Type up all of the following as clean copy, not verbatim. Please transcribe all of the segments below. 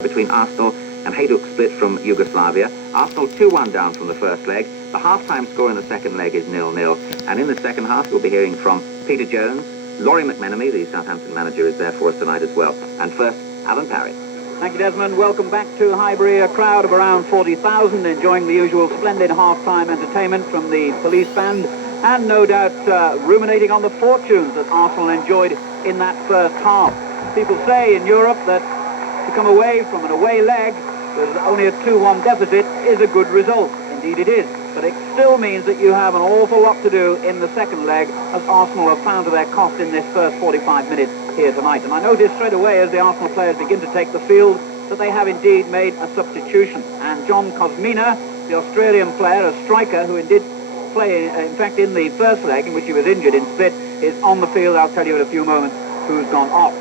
between Arsenal and Hadjuk Split from Yugoslavia. Arsenal 2-1 down from the first leg. The half-time score in the second leg is 0-0. And in the second half, we'll be hearing from Peter Jones. Laurie McMenemy, the Southampton manager, is there for us tonight as well. And first, Alan Parry. Thank you, Desmond. Welcome back to Highbury. A crowd of around 40,000 enjoying the usual splendid half-time entertainment from the police band, and no doubt ruminating on the fortunes that Arsenal enjoyed in that first half. People say in Europe that to come away from an away leg with only a 2-1 deficit is a good result. Indeed it is. But it still means that you have an awful lot to do in the second leg, as Arsenal have found to their cost in this first 45 minutes here tonight. And I noticed straight away as the Arsenal players begin to take the field that they have indeed made a substitution. And John Kosmina, the Australian player, a striker who did play, in fact, in the first leg in which he was injured in Split, is on the field. I'll tell you in a few moments who's gone off.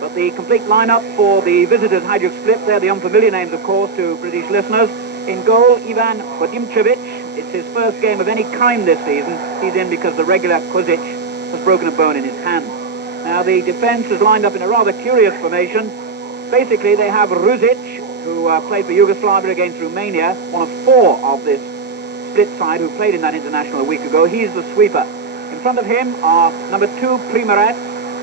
But the complete lineup for the visitors, Hadjuk Split, they're the unfamiliar names, of course, to British listeners. In goal, Ivan Vodimčević. It's his first game of any kind this season. He's in because the regular Kozic has broken a bone in his hand. Now, the defence is lined up in a rather curious formation. Basically, they have Ruzic, who played for Yugoslavia against Romania, one of four of this Split side who played in that international a week ago. He's the sweeper. In front of him are number 2, Primorac,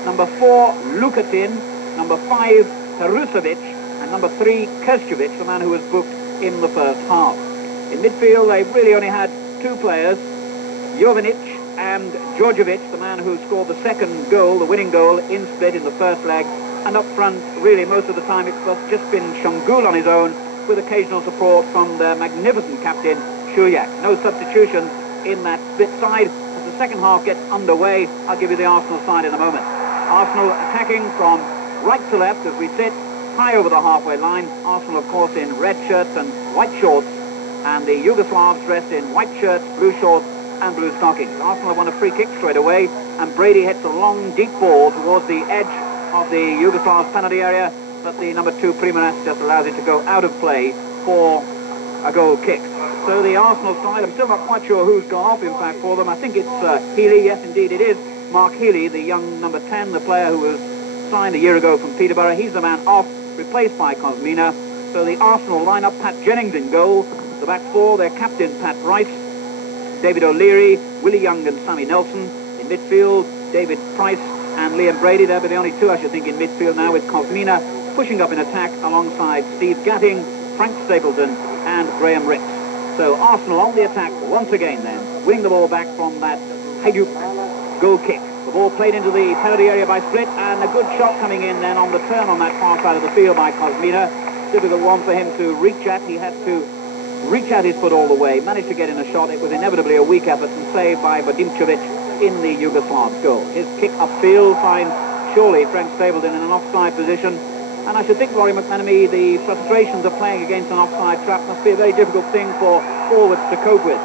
number 4, Lukatin, number 5, Tarusevic, and number 3, Krstovic, the man who was booked in the first half. In midfield, they've really only had two players, Jovinic and Djordjevic, the man who scored the second goal, the winning goal in Split in the first leg. And up front, really, most of the time, it's just been Şengül on his own, with occasional support from the magnificent captain, Šuljak. No substitutions in that Split side. As the second half gets underway, I'll give you the Arsenal side in a moment. Arsenal attacking from right to left as we sit high over the halfway line. Arsenal, of course, in red shirts and white shorts, and the Yugoslavs dressed in white shirts, blue shorts, and blue stockings. Arsenal have won a free kick straight away, and Brady hits a long, deep ball towards the edge of the Yugoslavs' penalty area, but the number 2, Primorac, just allows it to go out of play for a goal kick. So the Arsenal side, I'm still not quite sure who's gone off, in fact, for them. I think it's Healy. Yes, indeed it is. Mark Healy, the young number 10, the player who was signed a year ago from Peterborough. He's the man off, replaced by Kosmina. So the Arsenal lineup, Pat Jennings in goal. The back four, their captain, Pat Rice, David O'Leary, Willie Young and Sammy Nelson. In midfield, David Price and Liam Brady. They'll be the only two, I should think, in midfield now, with Kosmina pushing up in attack alongside Steve Gatting, Frank Stapleton and Graham Ricks. So Arsenal on the attack once again then, winning the ball back from that Hadjuk goal kick. The ball played into the penalty area by Split, and a good shot coming in then on the turn on that far side of the field by Kosmina. Difficult one for him to reach at. He had to reach out his foot all the way, managed to get in a shot. It was inevitably a weak effort and saved by Vodimčević in the Yugoslav goal. His kick upfield finds surely Frank Stapleton in an offside position. And I should think, Laurie McMenemy, the frustrations of playing against an offside trap must be a very difficult thing for forwards to cope with.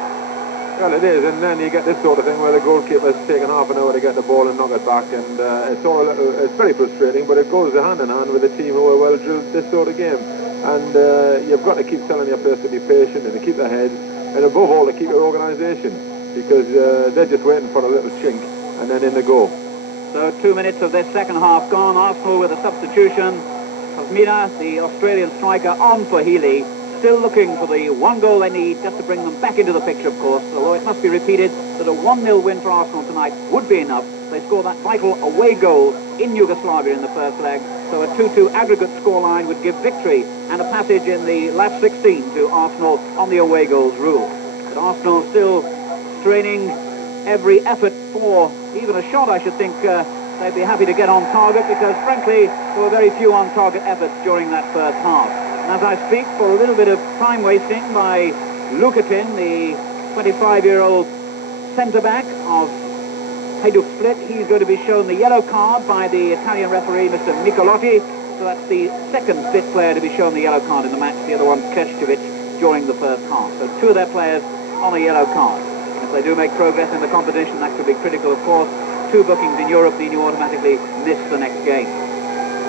Well, it is, and then you get this sort of thing where the goalkeeper's taken half an hour to get the ball and knock it back, and it's very frustrating, but it goes hand in hand with a team who are well drilled this sort of game. And you've got to keep telling your players to be patient and to keep their heads, and above all to keep your organisation, because they're just waiting for a little chink, and then in they go. So 2 minutes of this second half gone. Arsenal with a substitution. Kosmina, the Australian striker, on for Healy. Still looking for the one goal they need just to bring them back into the picture, of course. Although it must be repeated that a 1-0 win for Arsenal tonight would be enough. They score that vital away goal in Yugoslavia in the first leg. So a 2-2 aggregate scoreline would give victory and a passage in the last 16 to Arsenal on the away goals rule. But Arsenal still straining every effort for even a shot. I should think they'd be happy to get on target, because frankly there were very few on target efforts during that first half. And as I speak, for a little bit of time wasting by Lukatin, the 25-year-old centre-back of Hadjuk Split, he's going to be shown the yellow card by the Italian referee, Mr. Michelotti. So that's the second Split player to be shown the yellow card in the match. The other one, Krstovic, during the first half. So two of their players on a yellow card. And if they do make progress in the competition, that could be critical, of course. Two bookings in Europe, then you automatically miss the next game.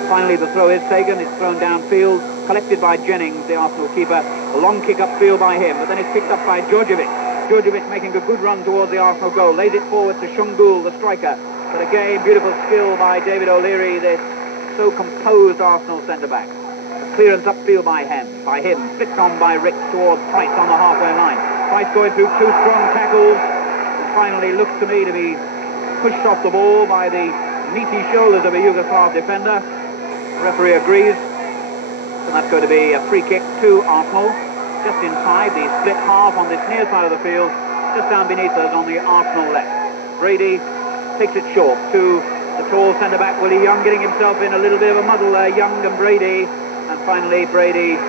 Finally, the throw is taken. It's thrown downfield, collected by Jennings, the Arsenal keeper. A long kick upfield by him, but then it's picked up by Djordjevic. Djordjevic making a good run towards the Arsenal goal. Lays it forward to Şengül, the striker. But again, beautiful skill by David O'Leary, this so composed Arsenal centre-back. clearance upfield by him. Flicked on by Rick towards Price on the halfway line. Price going through two strong tackles. And finally looks to me to be pushed off the ball by the meaty shoulders of a Yugoslav defender. The referee agrees. So that's going to be a free kick to Arsenal. Just inside the split half on this near side of the field. Just down beneath us on the Arsenal left. Brady takes it short to the tall centre-back Willie Young, getting himself in a little bit of a muddle there, Young and Brady. And finally Brady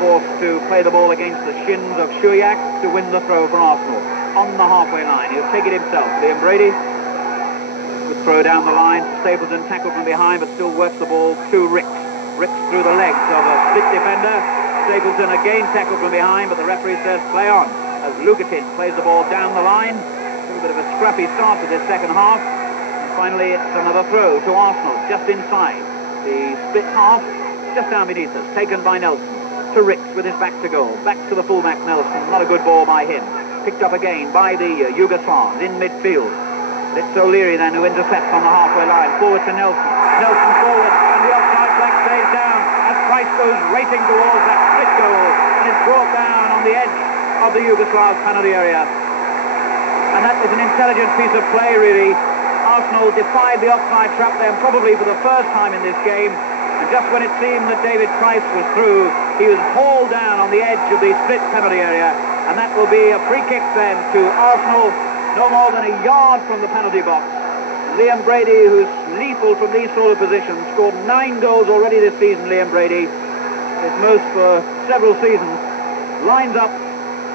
forced to play the ball against the shins of Hadjuk to win the throw for Arsenal. On the halfway line, he'll take it himself. Liam Brady would throw down the line. Stapleton tackled from behind, but still works the ball to Ricks. Ricks through the legs of a split defender. Stapleton again tackled from behind, but the referee says play on, as Lukatin plays the ball down the line. A little bit of a scrappy start to this second half. And finally it's another throw to Arsenal, just inside the split half, just down beneath us, taken by Nelson. To Ricks with his back to goal. Back to the fullback Nelson. Not a good ball by him. Picked up again by the Yugoslavs in midfield. It's O'Leary then who intercepts on the halfway line. Forward to Nelson. Nelson forward, and the offside flag stays down as Price goes racing towards that split goal, and it's brought down on the edge of the Yugoslav penalty area. And that was an intelligent piece of play, really. Arsenal defied the offside trap then, probably for the first time in this game. And just when it seemed that David Price was through, he was hauled down on the edge of the split penalty area. And that will be a free kick then to Arsenal, no more than a yard from the penalty box. Liam Brady, who's lethal from these sort of positions, scored 9 goals already this season, Liam Brady. His most for several seasons. Lines up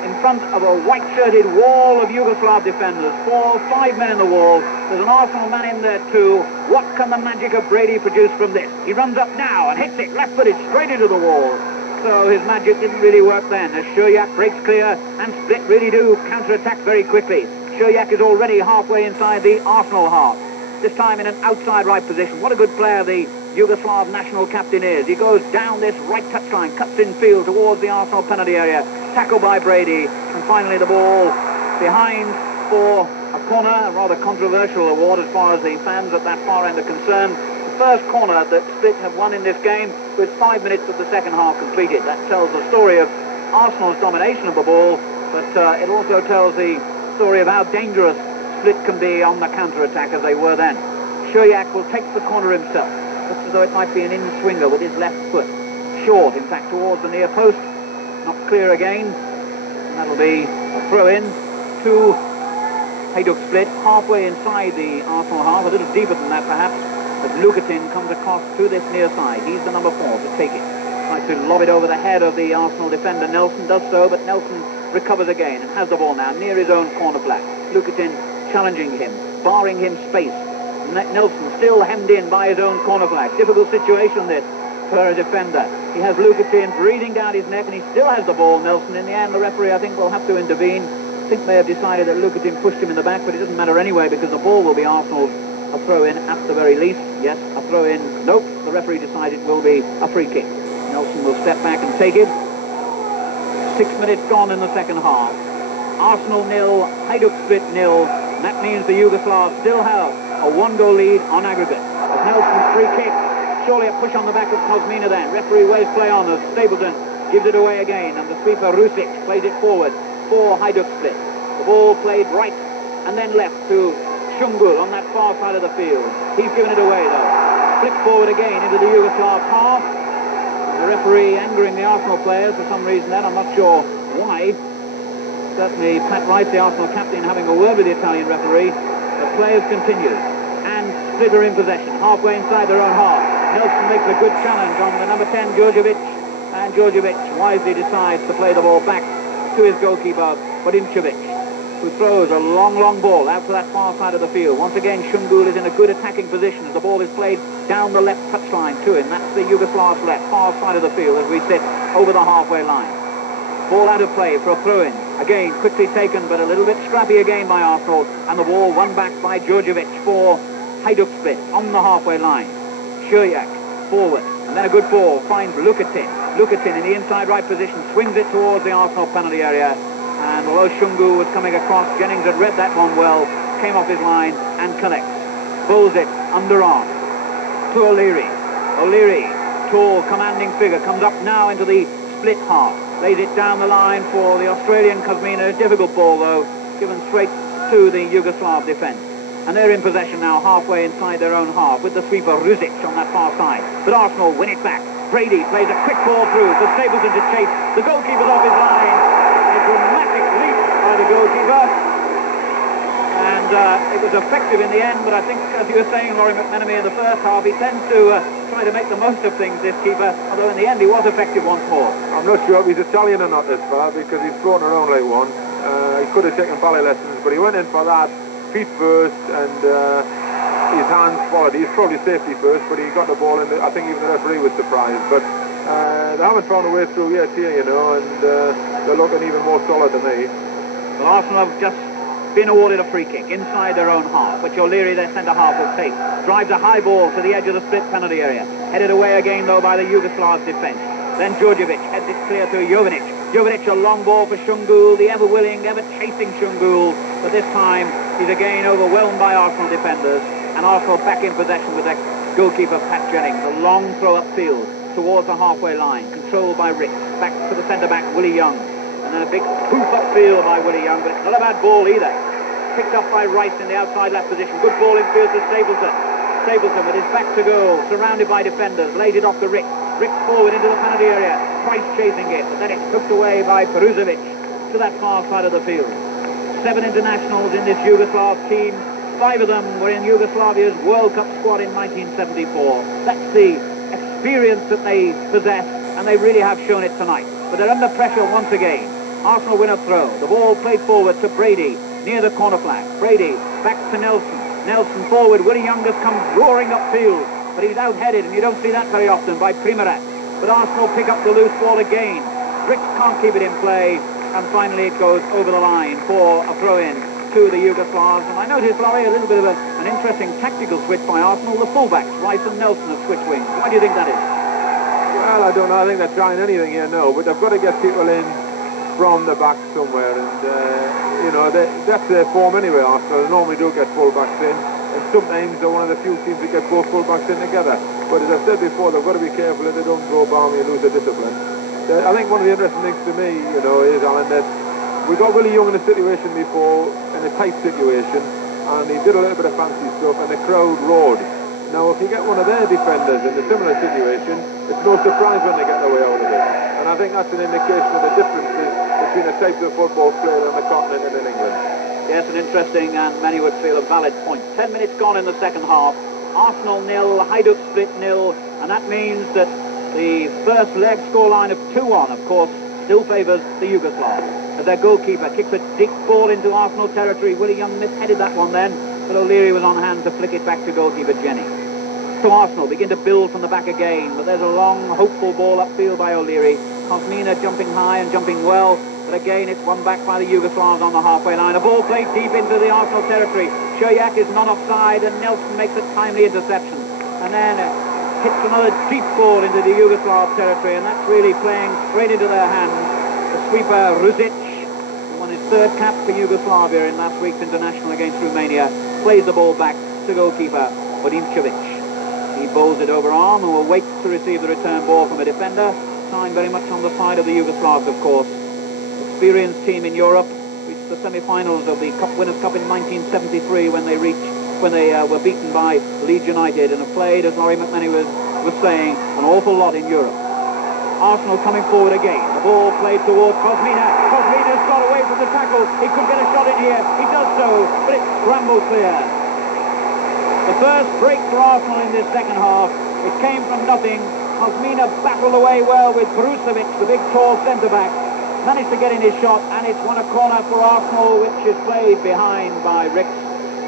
in front of a white-shirted wall of Yugoslav defenders. 4, 5 men in the wall. There's an Arsenal man in there too. What can the magic of Brady produce from this? He runs up now and hits it left-footed straight into the wall. So his magic didn't really work then, as Hadjuk breaks clear and Split really do counter-attack very quickly. Hadjuk is already halfway inside the Arsenal half. This time in an outside right position. What a good player the Yugoslav national captain is. He goes down this right touchline, cuts in field towards the Arsenal penalty area. Tackled by Brady, and finally the ball behind for a corner, a rather controversial award as far as the fans at that far end are concerned. The first corner that Split have won in this game with 5 minutes of the second half completed. That tells the story of Arsenal's domination of the ball, but it also tells the story of how dangerous Split can be on the counter-attack as they were then. Hadjuk will take the corner himself. Looks as though it might be an in-swinger with his left foot. Short, in fact, towards the near post. Not clear again. And that'll be a throw-in to Hadjuk Split, halfway inside the Arsenal half, a little deeper than that perhaps, as Lukatin comes across to this near side. He's the number 4 to take it. Tries to lob it over the head of the Arsenal defender. Nelson does so, but Nelson recovers again and has the ball now near his own corner flag. Lukatin challenging him, barring him space. Nelson still hemmed in by his own corner flag. Difficult situation this for a defender. He has Lukatin breathing down his neck and he still has the ball, Nelson. In the end, the referee, I think, will have to intervene. I think they have decided that Lukatin pushed him in the back, but it doesn't matter anyway because the ball will be Arsenal's. A throw-in at the very least. Yes, a throw-in. Nope, the referee decided it will be a free kick. Nelson will step back and take it. 6 minutes gone in the second half. Arsenal 0, Hadjuk Split 0. And that means the Yugoslavs still have a 1-goal lead on aggregate. As Nelson's free kick, surely a push on the back of Kosmina then. Referee waves play on as Stapleton gives it away again. And the sweeper Rusic plays it forward for Hadjuk Split. The ball played right and then left to Shungul on that far side of the field. He's given it away though. Flicked forward again into the Yugoslav half. And the referee angering the Arsenal players for some reason then, I'm not sure why. Certainly Pat Rice, the Arsenal captain, having a word with the Italian referee. The players continue. And Split are in possession, halfway inside their own half. Nelson makes a good challenge on the number 10, Djordjevic. And Djordjevic wisely decides to play the ball back to his goalkeeper, Bodimcevic, who throws a long, long ball out to that far side of the field. Once again, Shungul is in a good attacking position as the ball is played down the left touchline to him. That's the Yugoslavs' left, far side of the field as we sit over the halfway line. Ball out of play for a throw-in. Again, quickly taken, but a little bit scrappy again by Arsenal. And the ball won back by Djordjevic for Hadjuk Split on the halfway line. Hadjuk forward, and then a good ball finds Lukatin. Lukatin in the inside right position swings it towards the Arsenal penalty area. And although Shungu was coming across, Jennings had read that one well, came off his line and connects. Bowls it underarm to O'Leary. O'Leary tall, commanding figure, comes up now into the split half. Lays it down the line for the Australian Kuzmina. A difficult ball, though, given straight to the Yugoslav defence. And they're in possession now, halfway inside their own half, with the sweeper Ruzic on that far side. But Arsenal win it back. Brady plays a quick ball through for Stapleton to chase. The goalkeeper's off his line. A dramatic leap by the goalkeeper. And it was effective in the end, but I think, as you were saying, Laurie McMenemy, in the first half, he tends to try to make the most of things, this keeper, although in the end he was effective once more. I'm not sure if he's Italian or not, this fella, because he's floating around like one. He could have taken ballet lessons, but he went in for that, feet first, and his hands followed. He's probably safety first, but he got the ball in. I think even the referee was surprised, but they haven't found a way through yet here, you know, and they're looking even more solid to me. Well, Arsenal have just been awarded a free kick inside their own half, which O'Leary, their centre-half, will take. Drives a high ball to the edge of the split penalty area. Headed away again, though, by the Yugoslav defence. Then Djurdjevic heads it clear to Jovinic. Jovinic, a long ball for Shungul, the ever-willing, ever-chasing Shungul. But this time, he's again overwhelmed by Arsenal defenders. And Arsenal back in possession with their goalkeeper, Pat Jennings. A long throw upfield towards the halfway line, controlled by Ricks. Back to the centre-back, Willie Young. And then a big poof upfield by Willie Young, but it's not a bad ball either. Picked up by Rice in the outside left position. Good ball in field to Stapleton. Stapleton with his back to goal, surrounded by defenders, laid it off to Ricks. Ricks forward into the penalty area. Price chasing it, but then it's took away by Peruzovic to that far side of the field. 7 internationals in this Yugoslav team. 5 of them were in Yugoslavia's World Cup squad in 1974. That's the experience that they possess, and they really have shown it tonight. But they're under pressure once again. Arsenal win a throw. The ball played forward to Brady near the corner flag. Brady back to Nelson. Nelson forward. Willie Young just comes roaring upfield, but he's out-headed, and you don't see that very often, by Primorac. But Arsenal pick up the loose ball again. Ricks can't keep it in play, and finally it goes over the line for a throw-in to the Yugoslavs. And I noticed, Laurie, a little bit of an interesting tactical switch by Arsenal. The fullbacks, Rice and Nelson, have switched wings. Why do you think that is? Well, I don't know. I think they're trying anything here now, but they've got to get people in from the back somewhere, and you know, that's their form anyway. Arsenal normally do get full-backs in, and sometimes they're one of the few teams that get both full-backs in together. But as I said before, they've got to be careful that they don't go balmy and lose their discipline. I think one of the interesting things to me, you know, is, Alan, that we got Willie Young in a situation before, in a tight situation, and he did a little bit of fancy stuff, and the crowd roared. Now, if you get one of their defenders in a similar situation, it's no surprise when they get their way out of it. And I think that's an indication of the differences between the types of football played on the continent and in England. Yes, an interesting and many would feel a valid point. 10 minutes gone in the second half. Arsenal 0, Hadjuk Split 0, and that means that the first leg scoreline of 2-1, of course, still favours the Yugoslavs. As their goalkeeper kicks a deep ball into Arsenal territory. Willie Young misheaded that one then, but O'Leary was on hand to flick it back to goalkeeper Jennings. So Arsenal begin to build from the back again, but there's a long, hopeful ball upfield by O'Leary. Kuzmina jumping high and jumping well, but again it's won back by the Yugoslavs on the halfway line. A ball played deep into the Arsenal territory. Šojak is not offside, and Nelson makes a timely interception. And then hits another deep ball into the Yugoslav territory, and that's really playing straight into their hands. The sweeper Ruzic, who won his 3rd cap for Yugoslavia in last week's international against Romania, plays the ball back to goalkeeper Vodimčević. He bowls it over arm and will wait to receive the return ball from a defender. Sign very much on the side of the Yugoslavs, of course. Experienced team in Europe, reached the semi-finals of the Cup Winners' Cup in 1973 when they were beaten by Leeds United, and have played, as Laurie McMenemy was saying, an awful lot in Europe. Arsenal coming forward again. The ball played towards Kuzmina. Kuzmina's got away from the tackle. He could get a shot in here. He does so, but it's scrambled clear. The first break for Arsenal in this second half. It came from nothing. Kuzmina battled away well with Peruzovic, the big tall centre-back. Managed to get in his shot, and it's won a corner for Arsenal, which is played behind by Ricks.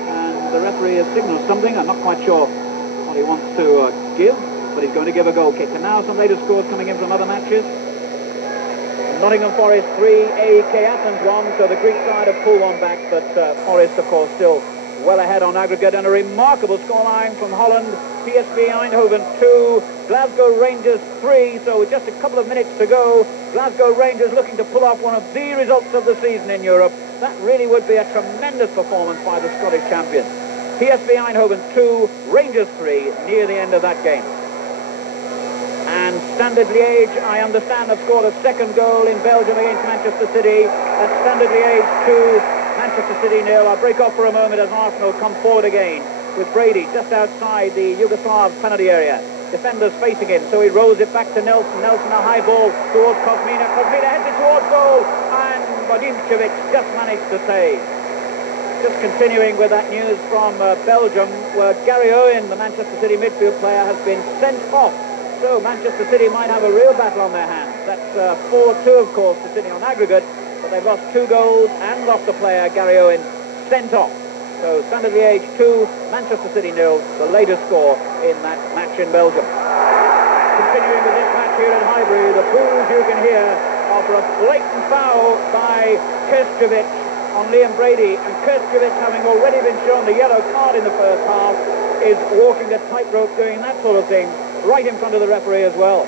And the referee has signalled something. I'm not quite sure what he wants to give, but he's going to give a goal kick. And now some later scores coming in from other matches. Nottingham Forest 3, AEK Athens 1, so the Greek side have pulled one back, but Forest, of course, still well ahead on aggregate. And a remarkable scoreline from Holland. PSV Eindhoven 2, Glasgow Rangers 3, so with just a couple of minutes to go, Glasgow Rangers looking to pull off one of the results of the season in Europe. That really would be a tremendous performance by the Scottish champions. PSV Eindhoven 2, Rangers 3, near the end of that game. And Standard Liège, I understand, have scored a second goal in Belgium against Manchester City. That's Standard Liège 2, Manchester City 0. I'll break off for a moment as Arsenal come forward again with Brady just outside the Yugoslav penalty area. Defenders facing him, so he rolls it back to Nelson. Nelson, a high ball towards Kosmina. Kosmina heads it towards goal, and Vadimčević just managed to save. Just continuing with that news from Belgium, where Gary Owen, the Manchester City midfield player, has been sent off. So Manchester City might have a real battle on their hands. That's 4-2, of course, to City on aggregate, but they've lost 2 goals and lost a player, Gary Owen, sent off. So Standard Liège 2, Manchester City 0, the latest score in that match in Belgium. Continuing with this match here in Highbury, the boos you can hear are for a blatant foul by Krstjević on Liam Brady, and Krstjević, having already been shown the yellow card in the first half, is walking a tightrope doing that sort of thing right in front of the referee as well.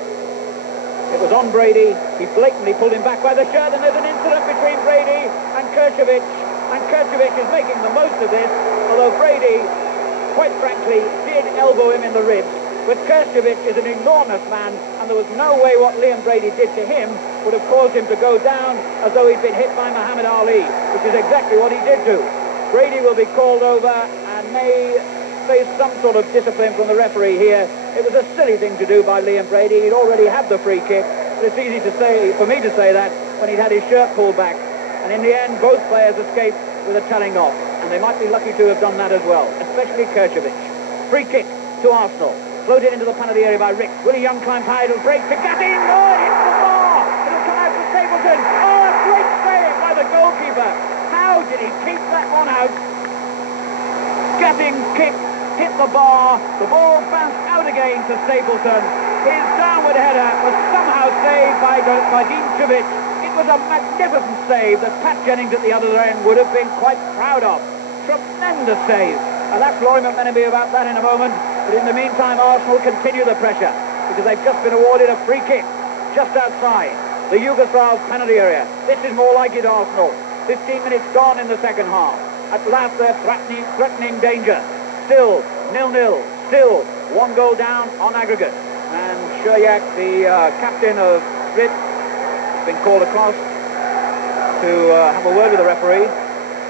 It was on Brady, he blatantly pulled him back by the shirt, and there's an incident between Brady and Krstjević. And Krstjević is making the most of this, although Brady, quite frankly, did elbow him in the ribs. But Krstjević is an enormous man, and there was no way what Liam Brady did to him would have caused him to go down as though he'd been hit by Muhammad Ali, which is exactly what he did do. Brady will be called over and may face some sort of discipline from the referee here. It was a silly thing to do by Liam Brady. He'd already had the free kick. It's easy to say, for me to say that, when he'd had his shirt pulled back. And in the end, both players escaped with a telling off, and they might be lucky to have done that as well, especially Krstjević. Free kick to Arsenal, floated into the penalty area by Rick. Willie Young climbs high, it'll break to Gatting. Oh, it hits the bar! It'll come out for Stapleton. Oh, a great save by the goalkeeper. How did he keep that one out? Gatting kick, hit the bar, the ball bounced out again to Stapleton. His downward header was somehow saved by Vadimčević. It was a magnificent save that Pat Jennings at the other end would have been quite proud of. Tremendous save. I'll ask Laurie McMenemy about that in a moment, but in the meantime Arsenal continue the pressure because they've just been awarded a free kick just outside the Yugoslav penalty area. This is more like it, Arsenal. 15 minutes gone in the second half. At last they're threatening danger. Still 0-0, still 1 goal down on aggregate. And Sheryak, the captain of Split, been called across to have a word with the referee.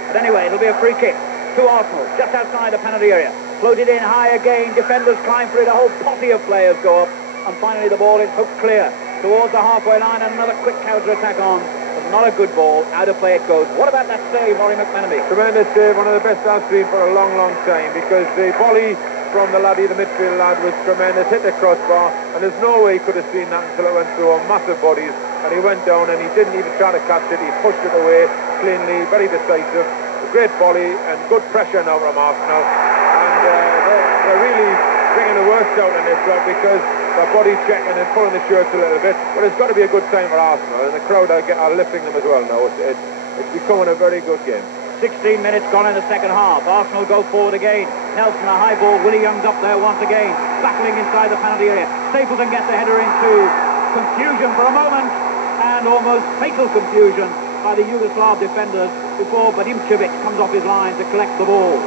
But anyway, it'll be a free kick to Arsenal, just outside the penalty area. Floated in high again, defenders climb for it, a whole posse of players go up, and finally the ball is hooked clear towards the halfway line, and another quick counter-attack on. But not a good ball, out of play it goes. What about that save, Laurie McMenemy? Tremendous save, one of the best I've seen for a long, long time, because the volley from the laddie, the midfield lad, was tremendous, hit the crossbar, and there's no way he could have seen that until it went through on massive bodies, and he went down and he didn't even try to catch it, he pushed it away cleanly, very decisive, a great volley and good pressure now from Arsenal, and they're really bringing the worst out in this job because they're body checking and pulling the shirts a little bit, but it's got to be a good time for Arsenal, and the crowd are lifting them as well now. It's becoming a very good game. 16 minutes gone in the second half. Arsenal go forward again. Nelson, a high ball. Willie Young's up there once again, battling inside the penalty area. Stapleton gets the header into confusion for a moment, and almost fatal confusion by the Yugoslav defenders before Vadimčević comes off his line to collect the ball.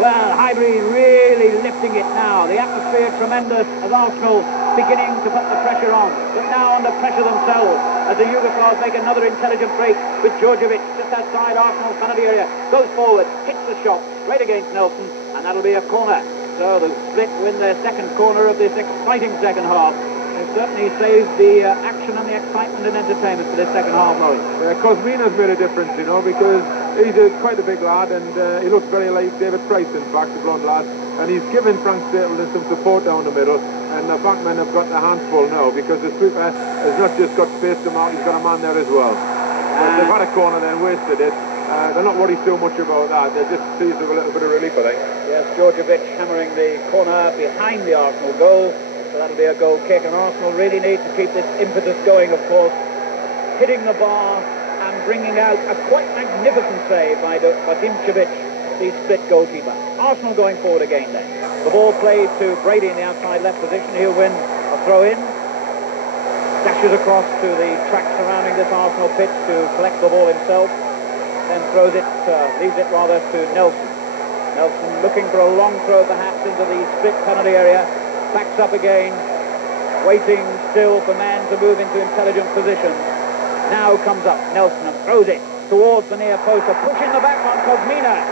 Well, Highbury really lifting it now. The atmosphere tremendous as Arsenal beginning to put the pressure on, but now under pressure themselves as the Yugoslavs make another intelligent break with Djordjevic just outside Arsenal's penalty area. Goes forward, hits the shot straight against Nelson, and that'll be a corner. So the Split win their second corner of this exciting second half. It certainly saves the action and the excitement and entertainment for this second half, Laurie. Kosmina's made a difference, you know, because he's quite a big lad, and he looks very like David Price, in fact, the blonde lad. And he's given Frank Stapleton some support down the middle, and the backmen have got their hands full now, because the sweeper has not just got space to mark, he's got a man there as well. But they've had a corner then, wasted it. They're not worried too much about that. They're just pleased with a little bit of relief, I think. Yes, Djordjevic hammering the corner behind the Arsenal goal. So that'll be a goal kick, and Arsenal really need to keep this impetus going, of course. Hitting the bar and bringing out a quite magnificent save by Vadimčević, the Split goalkeeper. Arsenal going forward again then. The ball played to Brady in the outside left position. He'll win a throw-in. Dashes across to the track surrounding this Arsenal pitch to collect the ball himself. Then throws it, leaves it rather to Nelson. Nelson looking for a long throw perhaps into the Split penalty area. Backs up again. waiting still for man to move into intelligent position. Now comes up Nelson and throws it towards the near post, a push in the back on Cosmina.